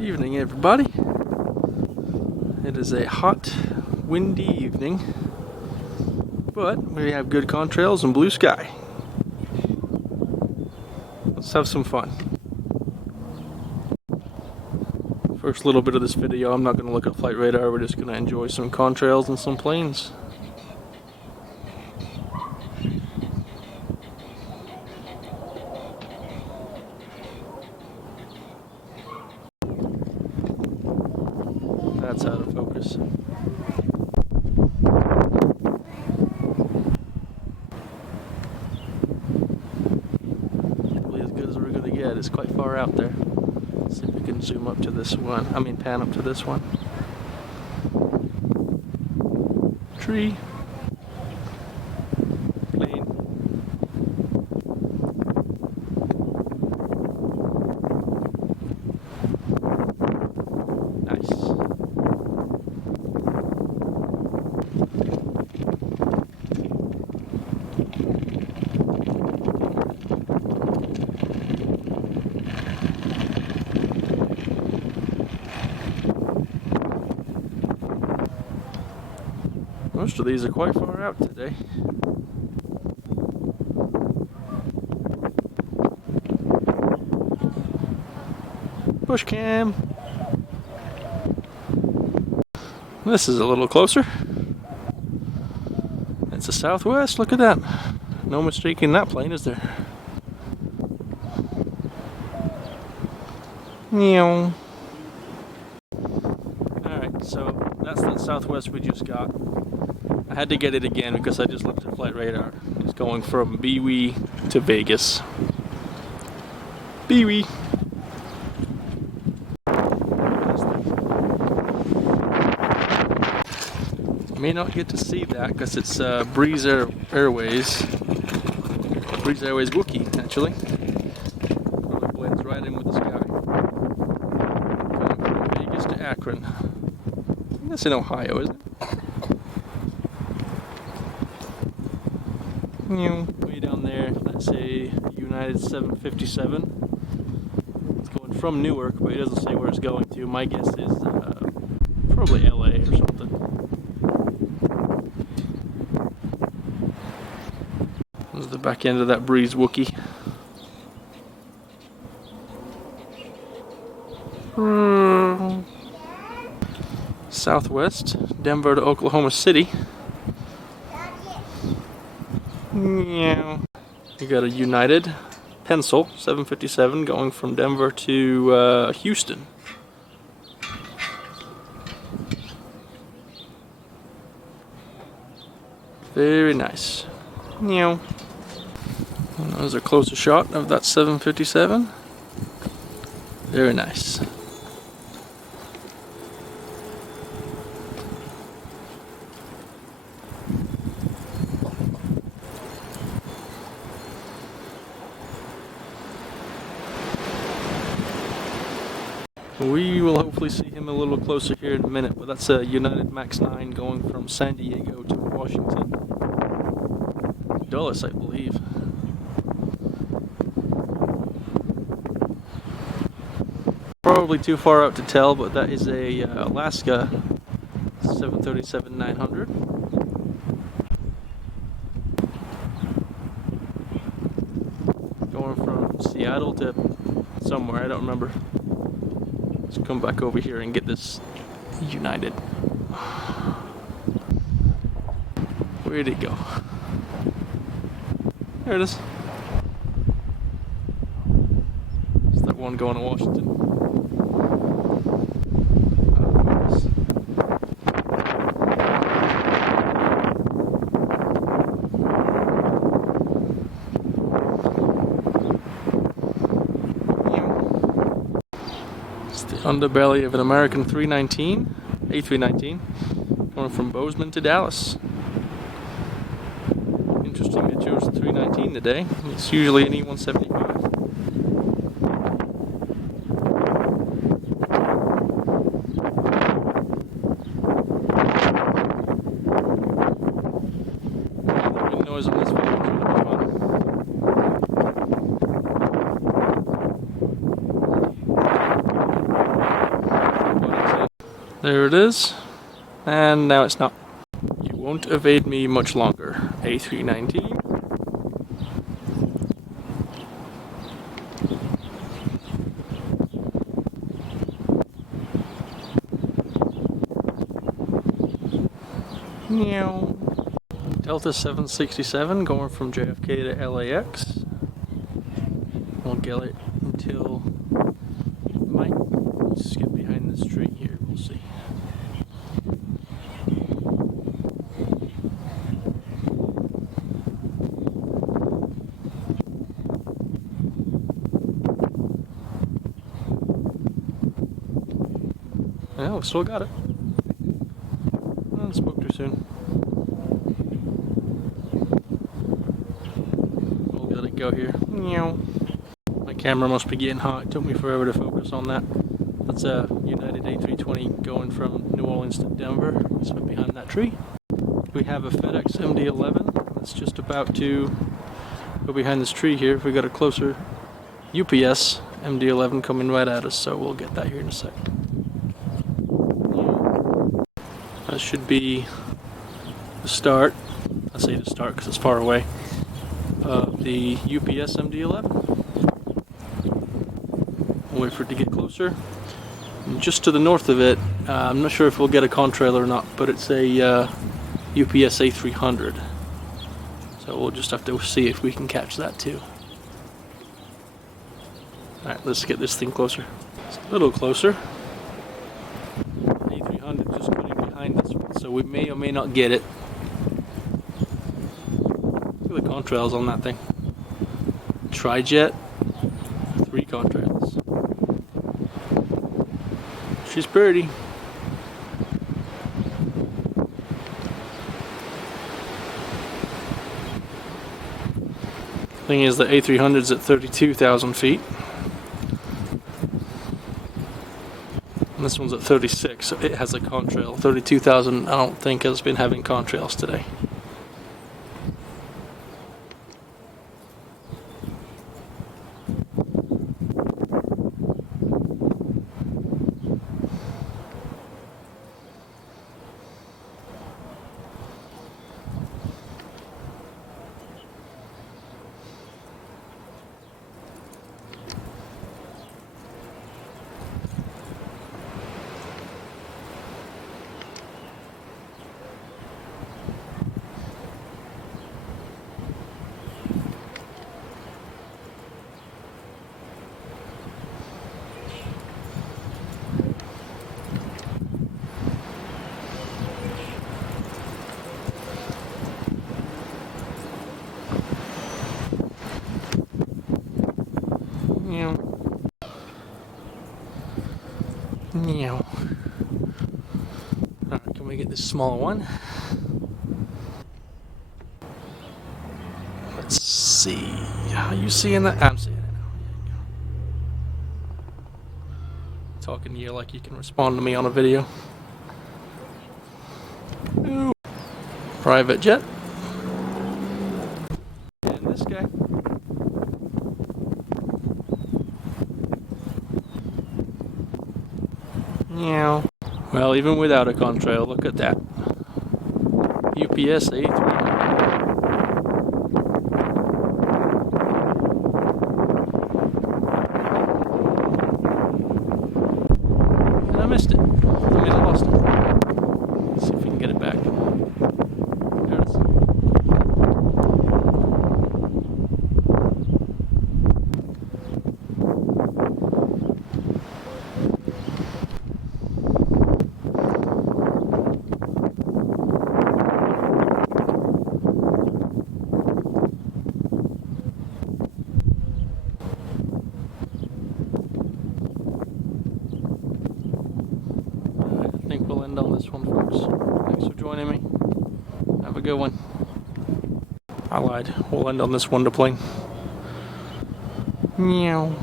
Evening, everybody. It is a hot, windy evening, but we have good contrails and blue sky. Let's have some fun. First little bit of this video, I'm not going to look at flight radar, we're just going to enjoy some contrails and some planes. That's out of focus. Probably as good as we're going to get. It's quite far out there. Let's see if we can zoom up to this one. Pan up to this one. Tree. Plane. Nice. Most of these are quite far out today. Bush cam. This is a little closer. It's a Southwest, look at that. No mistaking that plane, is there? Meow. Alright, so that's the Southwest we just got. I had to get it again because I just looked at flight radar. It's going from Bewee to Vegas. Bewee. May not get to see that because it's Breeze Airways. Breeze Airways Wookiee, actually. Probably blends right in with the sky. Going from Vegas to Akron. That's in Ohio, isn't it? Way down there, that's a United 757. It's going from Newark, but it doesn't say where it's going to. My guess is probably LA or something. This is the back end of that Breeze Wookiee. Southwest, Denver to Oklahoma City. You got a United Pencil 757 going from Denver to Houston. Very nice. And there's a closer shot of that 757. Very nice. We will hopefully see him a little closer here in a minute, but that's a United Max 9 going from San Diego to Washington. Dulles, I believe. Probably too far out to tell, but that is a Alaska 737-900. Going from Seattle to somewhere, I don't remember. Let's come back over here and get this United. Where'd it go? There it is. It's that one going to Washington. Underbelly of an American A319, going from Bozeman to Dallas. Interesting they chose the 319 today. It's usually an E175. The wind noise on this video is really fun. There it is. And now it's not. You won't evade me much longer. A319. Meow. Delta 767 going from JFK to LAX. We'll get it until might skip behind this tree here. We'll see. Yeah, we still got it. Spoke too soon. We'll let it go here. Meow. My camera must be getting hot. It took me forever to focus on that. That's a United A320 going from New Orleans to Denver. It's right behind that tree. We have a FedEx MD-11 that's just about to go behind this tree here. If we got a closer UPS MD-11 coming right at us, so we'll get that here in a sec. That should be the start. I say the start because it's far away. Of the UPS MD-11. We'll wait for it to get closer. And just to the north of it, I'm not sure if we'll get a contrail or not, but it's a UPS A300. So we'll just have to see if we can catch that too. Alright, let's get this thing closer. It's a little closer. A300 just putting behind this one, so we may or may not get it. Look at the contrails on that thing. Tri-jet, 3 contrails. She's pretty. Thing is, the A300's at 32,000 feet. And this one's at 36, so it has a contrail. 32,000, I don't think, has been having contrails today. Meow. Meow. Alright, can we get this smaller one? Let's see. Are you seeing that? I'm seeing it now. Talking to you like you can respond to me on a video. Ooh. Private jet. And this guy. Meow. Well, even without a contrail, look at that. UPS A300. And I missed it. I mean, I lost it. Let's see if we can get it back. There it is. I think we'll end on this one, folks. Thanks for joining me. Have a good one. I lied. We'll end on this wonder plane. Meow.